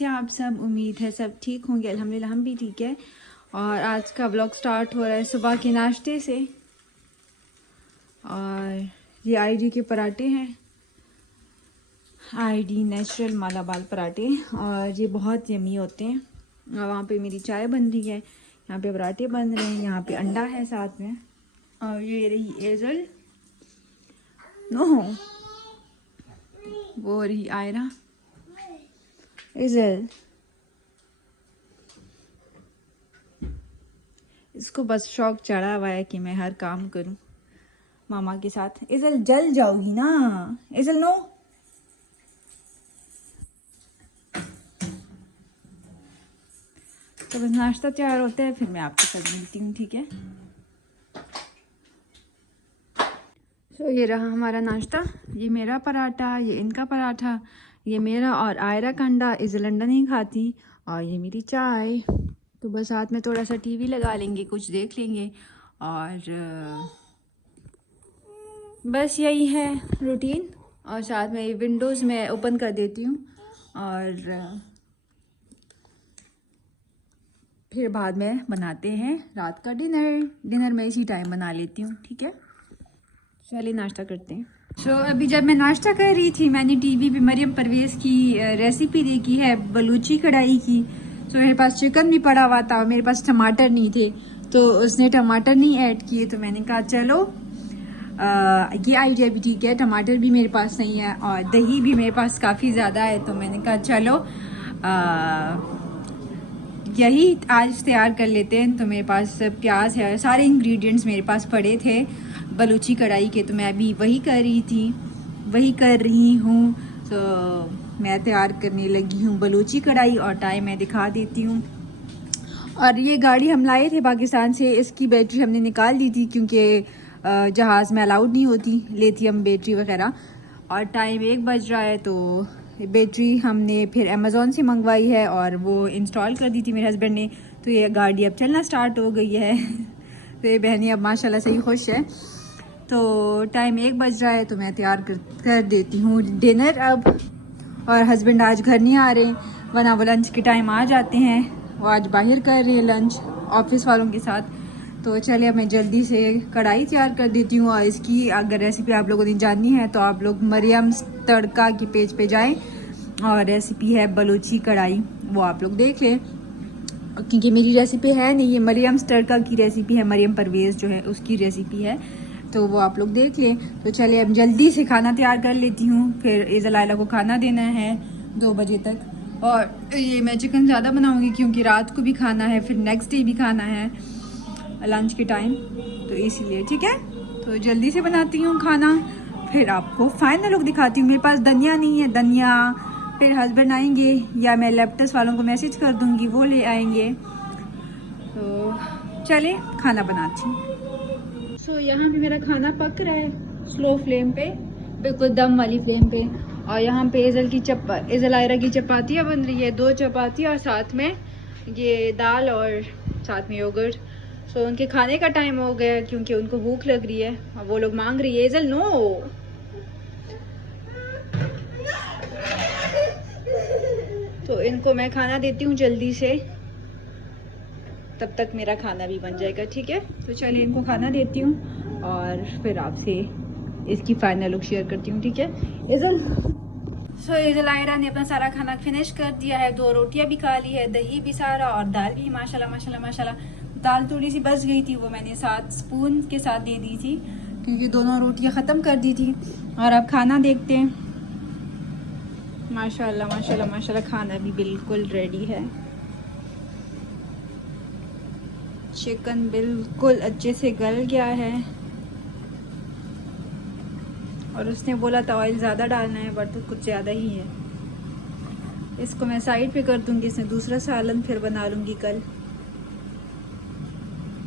कैसे हैं आप सब? उम्मीद है सब ठीक होंगे। अल्हम्दुलिल्लाह हम भी ठीक है। और आज का व्लॉग स्टार्ट हो रहा है सुबह के नाश्ते से। और ये आईडी के पराठे हैं, आईडी नेचुरल मालाबार पराठे, और ये बहुत यमी होते हैं। और वहाँ पे मेरी चाय बन रही है, यहाँ पे पराठे बन रहे हैं, यहाँ पे अंडा है साथ में। और ये रही एजल, नो वो रही आयरा। एजल इसको बस शौक चढ़ा हुआ है कि मैं हर काम करूं मामा के साथ। इजल जल जाओगी ना, इजल नो। तो बस नाश्ता तैयार होता है, फिर मैं आपके साथ मिलती हूँ, ठीक है। तो ये रहा हमारा नाश्ता। ये मेरा पराठा, ये इनका पराठा, ये मेरा और आयरा का अंडा। इजल अंडा नहीं खाती। और ये मेरी चाय। तो बस साथ में थोड़ा सा टीवी लगा लेंगे, कुछ देख लेंगे। और बस यही है रूटीन। और साथ में विंडोज़ में ओपन कर देती हूँ, और फिर बाद में बनाते हैं रात का डिनर मैं इसी टाइम बना लेती हूँ, ठीक है। चलिए नाश्ता करते हैं। अभी जब मैं नाश्ता कर रही थी, मैंने टीवी पे मरियम परवेज़ की रेसिपी देखी है बलूची कढ़ाई की। मेरे पास चिकन भी पड़ा हुआ था और मेरे पास टमाटर नहीं थे, तो उसने टमाटर नहीं ऐड किए। तो मैंने कहा चलो ये आइडिया भी ठीक है, टमाटर भी मेरे पास नहीं है और दही भी मेरे पास काफ़ी ज़्यादा है। तो मैंने कहा चलो यही आज तैयार कर लेते हैं। तो मेरे पास प्याज है, सारे इंग्रेडिएंट्स मेरे पास पड़े थे बलूची कढ़ाई के। तो मैं अभी वही कर रही हूँ। तो मैं तैयार करने लगी हूँ बलूची कढ़ाई, और टाइम मैं दिखा देती हूँ। और ये गाड़ी हम लाए थे पाकिस्तान से, इसकी बैटरी हमने निकाल दी थी क्योंकि जहाज़ में अलाउड नहीं होती लिथियम बैटरी वगैरह। और टाइम 1 बज रहा है, तो बैटरी हमने फिर अमेज़ोन से मंगवाई है और वो इंस्टॉल कर दी थी मेरे हस्बैंड ने। तो ये गाड़ी अब चलना स्टार्ट हो गई है। तो ये बहनी अब माशाल्लाह सही खुश है। तो टाइम 1 बज रहा है, तो मैं तैयार कर देती हूँ डिनर अब। और हस्बैंड आज घर नहीं आ रहे, वरना वो लंच के टाइम आ जाते हैं। वो आज बाहर कर रहे हैं लंच ऑफिस वालों के साथ। तो चलिए अब मैं जल्दी से कढ़ाई तैयार कर देती हूँ। और इसकी अगर रेसिपी आप लोगों ने जाननी है तो आप लोग मरियम तड़का की पेज पे जाएं, और रेसिपी है बलूची कढ़ाई, वो आप लोग देख लें। क्योंकि मेरी रेसिपी है नहीं, ये मरियम तड़का की रेसिपी है, मरियम परवेज़ जो है उसकी रेसिपी है, तो वो आप लोग देख लें। तो चलिए अब जल्दी से खाना तैयार कर लेती हूँ, फिर इज़ल आयला को खाना देना है 2 बजे तक। और ये मैं चिकन ज़्यादा बनाऊँगी क्योंकि रात को भी खाना है, फिर नेक्स्ट डे भी खाना है लंच के टाइम, तो इसीलिए ठीक है। तो जल्दी से बनाती हूँ खाना, फिर आपको फाइनल लुक दिखाती हूँ। मेरे पास धनिया नहीं है, धनिया फिर हस्बैंड आएंगे या मैं लैपटॉप वालों को मैसेज कर दूँगी, वो ले आएंगे। तो चले खाना बनाती हूँ। यहाँ पे मेरा खाना पक रहा है स्लो फ्लेम पे, बिल्कुल दम वाली फ्लेम पे। और यहाँ पे इज़ल आयरा की चपातियाँ बन रही है, 2 चपाती और साथ में ये दाल और साथ में योगर्ट। उनके खाने का टाइम हो गया क्योंकि उनको भूख लग रही है और वो लोग मांग रही है इज़ल नो। तो इनको मैं खाना देती हूँ जल्दी से, तब तक मेरा खाना भी बन जाएगा, ठीक है। तो चलिए इनको खाना देती हूँ और फिर आपसे इसकी फाइनल लुक शेयर करती हूँ, ठीक है। इज़ल आयरा ने अपना सारा खाना फिनिश कर दिया है, 2 रोटियां भी खा ली है, दही भी सारा, और दाल भी माशाल्लाह माशाल्लाह माशाल्लाह। दाल थोड़ी सी बच गई थी, वो मैंने 7 स्पून के साथ दे दी थी क्योंकि दोनों रोटियां ख़त्म कर दी थी। और अब खाना देखते हैं। माशाल्लाह माशाल्लाह माशाल्लाह खाना भी बिल्कुल रेडी है। चिकन बिल्कुल अच्छे से गल गया है, और उसने बोला था ऑयल ज़्यादा डालना है, बट तो कुछ ज़्यादा ही है। इसको मैं साइड पे कर दूंगी, इसमें दूसरा सालन फिर बना लूँगी कल।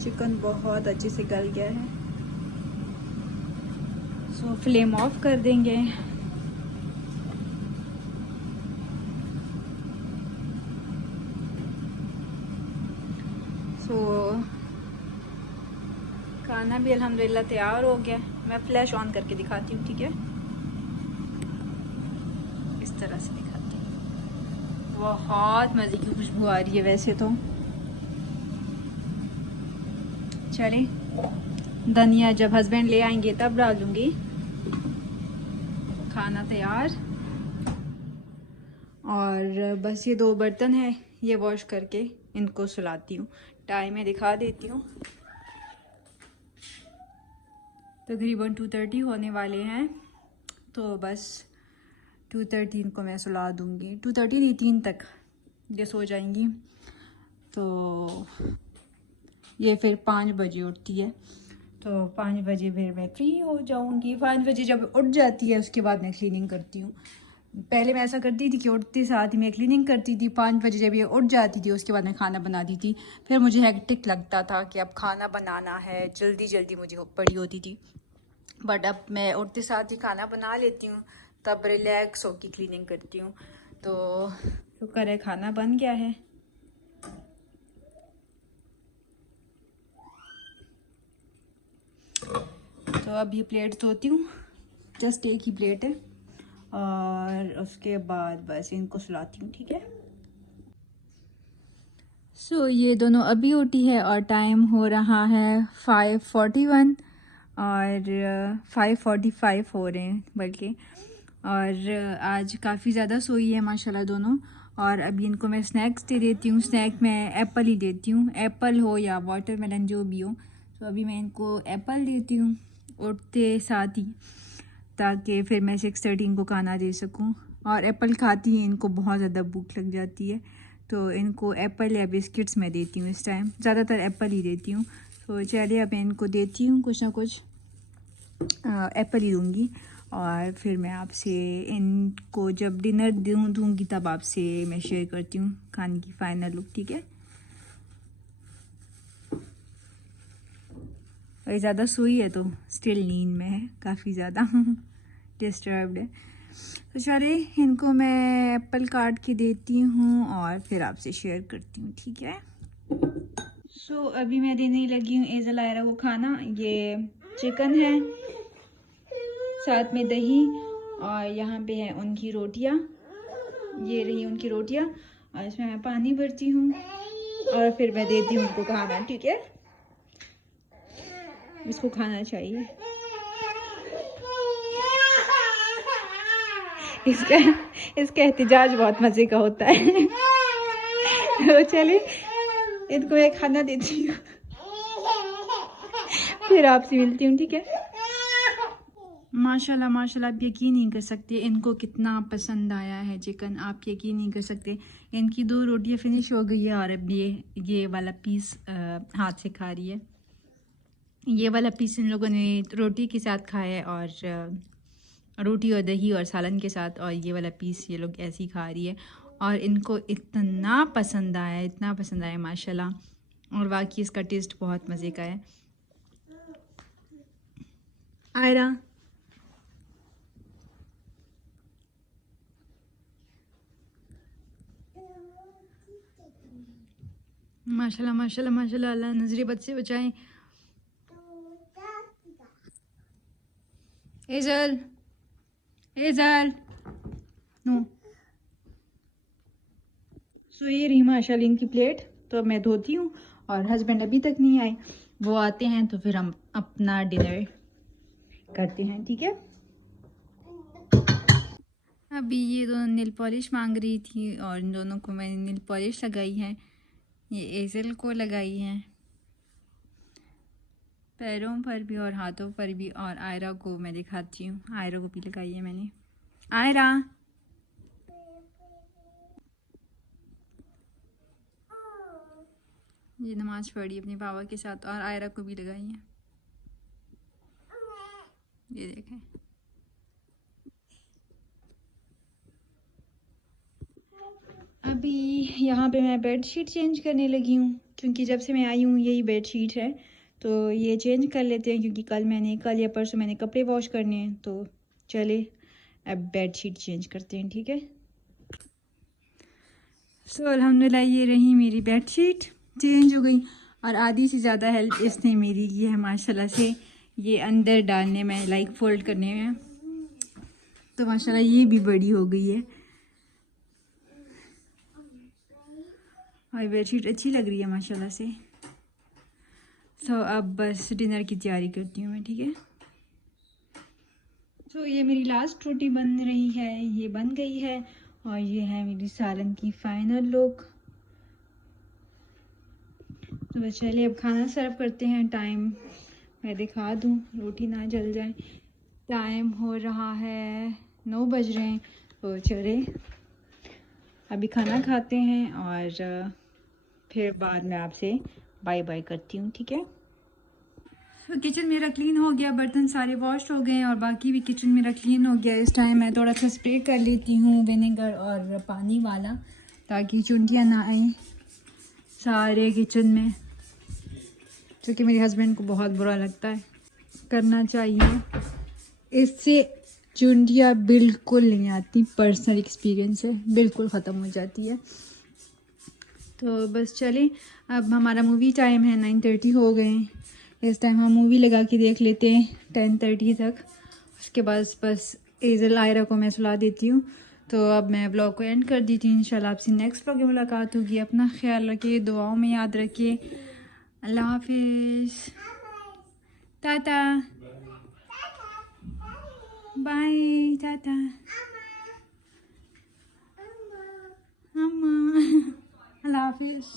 चिकन बहुत अच्छे से गल गया है, फ्लेम ऑफ कर देंगे। खाना भी अल्हम्दुलिल्लाह तैयार हो गया। मैं फ्लैश ऑन करके दिखाती हूँ, ठीक है। इस तरह से दिखाती हूँ। बहुत मज़े की खुशबू आ रही है वैसे तो। चले, धनिया जब हस्बैंड ले आएंगे तब डालूंगी। खाना तैयार, और बस ये 2 बर्तन है, ये वॉश करके इनको सुलाती हूँ। टाइम में दिखा देती हूँ, तकरीबन 2:30 होने वाले हैं। तो बस 2:30 इनको मैं सुला दूँगी, 2:30 नहीं 3 तक ये सो जाएंगी। तो ये फिर 5 बजे उठती है, तो 5 बजे फिर मैं फ्री हो जाऊंगी। 5 बजे जब उठ जाती है उसके बाद मैं क्लीनिंग करती हूँ। पहले मैं ऐसा करती थी कि उठते साथ ही मैं क्लीनिंग करती थी। 5 बजे जब ये उठ जाती थी उसके बाद मैं खाना बनाती थी। फिर मुझे हेक्टिक लगता था कि अब खाना बनाना है, जल्दी जल्दी मुझे पड़ी होती थी। बट अब मैं उठते साथ ही खाना बना लेती हूँ, तब रिलैक्स होकर क्लीनिंग करती हूँ। तो शुक्र है खाना बन गया है। तो अब ये प्लेट धोती हूँ, जस्ट एक ही प्लेट है, और उसके बाद बस इनको सुलाती हूँ, ठीक है। सो ये दोनों अभी उठी है और टाइम हो रहा है 5:41 और 5:45 हो रहे हैं बल्कि। और आज काफ़ी ज़्यादा सोई है माशाल्लाह दोनों। और अभी इनको मैं स्नैक्स दे देती हूँ। स्नैक में एप्पल ही देती हूँ, एप्पल हो या वाटरमेलन जो भी हो। तो अभी मैं इनको एप्पल देती हूँ उठते साथ ही, ताकि फिर मैं 6:30 इनको खाना दे सकूं। और एप्पल खाती हैं, इनको बहुत ज़्यादा भूख लग जाती है, तो इनको एप्पल या बिस्किट्स मैं देती हूँ इस टाइम, ज़्यादातर एप्पल ही देती हूँ। तो चलिए अब मैं इनको देती हूँ कुछ ना कुछ, एप्पल ही दूँगी। और फिर मैं आपसे इनको जब डिनर दूँगी तब आपसे मैं शेयर करती हूँ खाने की फ़ाइनल लुक, ठीक है। और ज़्यादा सोई है तो स्टिल नींद में है, काफ़ी ज़्यादा डिस्टर्ब्ड है। तो चलिए इनको मैं एप्पल काट के देती हूँ और फिर आपसे शेयर करती हूँ, ठीक है। सो अभी मैं देने लगी हूँ एज़ल आयरा को खाना। ये चिकन है, साथ में दही, और यहाँ पे है उनकी रोटियाँ, ये रही उनकी रोटियाँ। और इसमें मैं पानी भरती हूँ और फिर मैं देती हूँ उनको खाना, ठीक है। इसको खाना चाहिए। इसका इसका एहतजाज बहुत मज़े का होता है। तो चले इनको मैं खाना देती हूँ, फिर आपसे मिलती हूँ, ठीक है। माशाल्लाह माशाल्लाह, आप यकीन नहीं कर सकते इनको कितना पसंद आया है चिकन, आप यकीन नहीं कर सकते। इनकी 2 रोटियाँ फिनिश हो गई है और अब ये वाला पीस हाथ से खा रही है। ये वाला पीस इन लोगों ने रोटी के साथ खाया है, और रोटी और दही और सालन के साथ, और ये वाला पीस ये लोग ऐसे ही खा रही है। और इनको इतना पसंद आया, इतना पसंद आया माशाल्लाह, और वाकई इसका टेस्ट बहुत मज़े का है। आयरा माशाल्लाह माशाल्लाह माशाल्लाह, अल्लाह नजरे बद से बचाएं। एजल एजल नो। सो ये रही माशाल्लाह इनकी प्लेट। तो अब मैं धोती हूँ, और हस्बैंड अभी तक नहीं आए, वो आते हैं तो फिर हम अपना डिनर करते हैं, ठीक है। अभी ये दोनों नेल पॉलिश मांग रही थी, और इन दोनों को मैंने नेल पॉलिश लगाई है। ये एजल को लगाई है पैरों पर भी और हाथों पर भी, और आयरा को मैं दिखाती हूँ, आयरा को भी लगाई है मैंने। आयरा ये नमाज पढ़ी अपने पापा के साथ, और आयरा को भी लगाई है, ये देखें। अभी यहाँ पे मैं बेड शीट चेंज करने लगी हूँ, क्योंकि जब से मैं आई हूँ यही बेड शीट है। तो ये चेंज कर लेते हैं, क्योंकि कल या परसों मैंने कपड़े वॉश करने हैं। तो चले अब बेड शीट चेंज करते हैं, ठीक है। सो अल्हम्दुलिल्लाह ये रही मेरी बेड शीट, चेंज हो गई, और आधी से ज़्यादा हेल्प इसने मेरी की है माशाल्लाह से, ये अंदर डालने में, लाइक फोल्ड करने में। तो माशाल्लाह ये भी बड़ी हो गई है। और बेडशीट अच्छी लग रही है माशाल्लाह से। तो अब बस डिनर की तैयारी करती हूँ मैं, ठीक है। तो ये मेरी लास्ट रोटी बन रही है, ये बन गई है, और ये है मेरी सालन की फाइनल लुक। तो बस चलिए अब खाना सर्व करते हैं। टाइम मैं दिखा दूँ, रोटी ना जल जाए। टाइम हो रहा है 9 बज रहे हैं। तो चले अभी खाना खाते हैं और फिर बाद में आपसे बाय बाय करती हूँ, ठीक है। तो किचन मेरा क्लीन हो गया, बर्तन सारे वॉश हो गए और बाकी भी किचन मेरा क्लीन हो गया। इस टाइम मैं थोड़ा सा स्प्रे कर लेती हूँ विनेगर और पानी वाला, ताकि चुंटियाँ ना आए सारे किचन में, क्योंकि मेरे हस्बैंड को बहुत बुरा लगता है। करना चाहिए, इससे चुंटियाँ बिल्कुल नहीं आती। पर्सनल एक्सपीरियंस है, बिल्कुल ख़त्म हो जाती है। तो बस चलें, अब हमारा मूवी टाइम है, 9:30 हो गए हैं। इस टाइम हम मूवी लगा के देख लेते हैं 10:30 तक। उसके बाद बस एजल आयरा को मैं सुला देती हूँ। तो अब मैं ब्लॉग को एंड कर देती हूँ। इंशाल्लाह आपसे नेक्स्ट ब्लॉग में मुलाकात होगी। अपना ख्याल रखिए, दुआओं में याद रखिए। अल्लाह हाफिज़, टाटा, बाय, टाटा, अम्मा, अल्लाह हाफिज़।